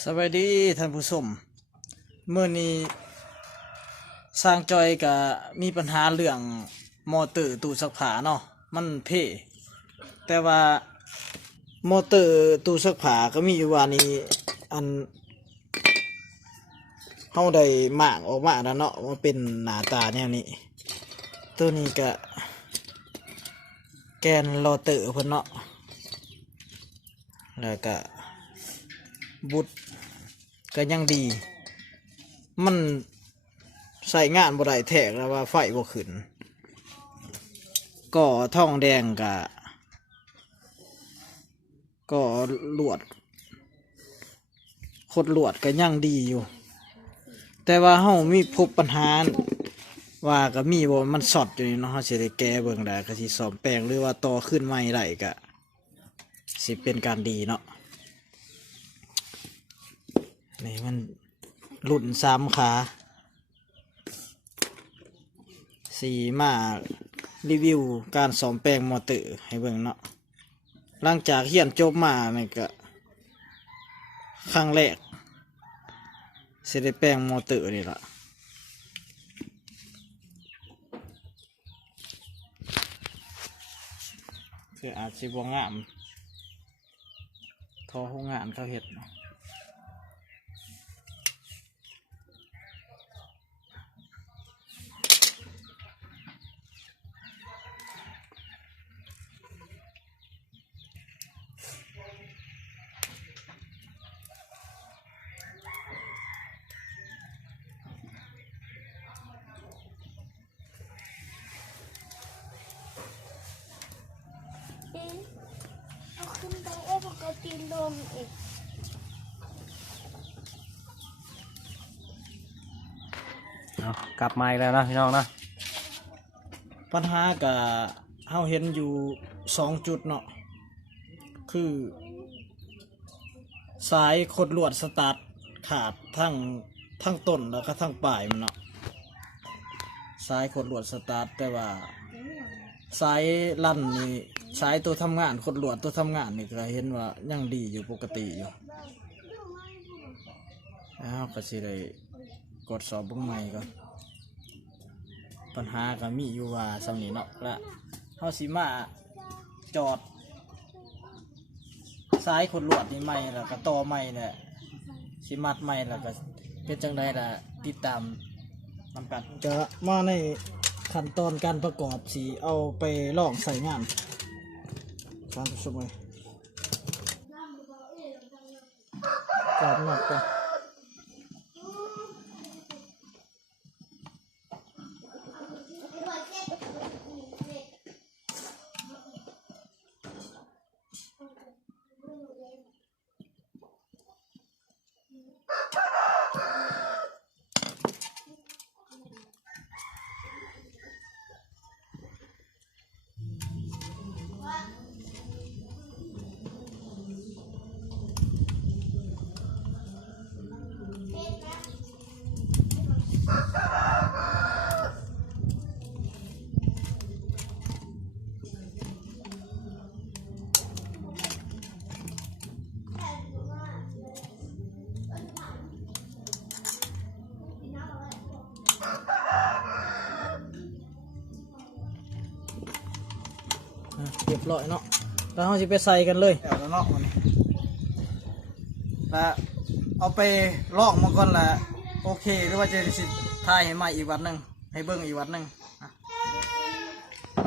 สวัสดีท่านผู้ชมเมื่อนี้สร้างจอยกับมีปัญหาเรื่องมอเตอร์ตู้ซักผ้าเนาะมันเพ่แต่ว่ามอเตอร์ตู้ซักผ้าก็มีอยู่ว่านี้อันเฮาได้หมากออกมาแล้วเนาะมันเป็นหน้าตาแนวนี้ตัวนี้ก็แกนโรเตอร์เพิ่นเนาะแล้วก็บุตรก็ยังดีมันใส่งานบ่ได้แทกแล้วว่าไฟบ่ขึ้นก็ท่องแดงก็ลวดคดลวดก็ยังดีอยู่แต่ว่าเฮามีพบปัญหาว่าก็มีบ่มันช็อตอยู่นี่เนาะเฮาสิได้แก้เบิ่งได้ก็สิซ่อมแปลงหรือว่าต่อขึ้นใหม่ได้ก็สิเป็นการดีเนาะนี่มันหลุ่น3 ขาสีมารีวิวการซ่อมแปลงมอเตอร์ให้เบิ่งเนาะหลังจากเรียนจบมานี่ก็ครั้งแรกสิได้แปลงมอเตอร์นี่ล่ะคืออาจสิบ่งามทอโรงงานเขาเฮ็ดเนาะเอาขึ้นไปปกติลมอีกกลับมาอีกแล้วนะพี่น้องนะ ปัญหากับเฮาเห็นอยู่2 จุดเนาะคือสายขดลวดสตาร์ทขาดทั้งต้นแล้วก็ทั้งปลายมันเนาะสายขดลวดสตาร์ทแต่ว่าสายลั่นนี่สายตัวทำงานขดลวดตัวทำงานนี่ก็เห็นว่ายังดีอยู่ปกติอยู่แล้วก็สิได้กดสอบเบิ่งใหม่ก่อนปัญหาก็มีอยู่ว่าสำนี้เนาะและเฮาสิมาจอดสายขดลวดนี่ใหม่แล้วก็ต่อใหม่แหละสิมัดใหม่แล้วก็เป็นจังไดล่ะติดตามนำกันจะมาในขั้นตอนการประกอบสีเอาไปลองใส่งานตามสมัยกรอบหนักกันเรียบร้อยเนาะแล้วเราจะไปใส่กันเลยแล้วเนาะวันนี้แล้วเอาไปลอกมาก่อนละโอเคหรือว่าจะสิถ่ายให้ใหม่อีกวันหนึ่งให้เบิ้งอีกวันหนึ่ง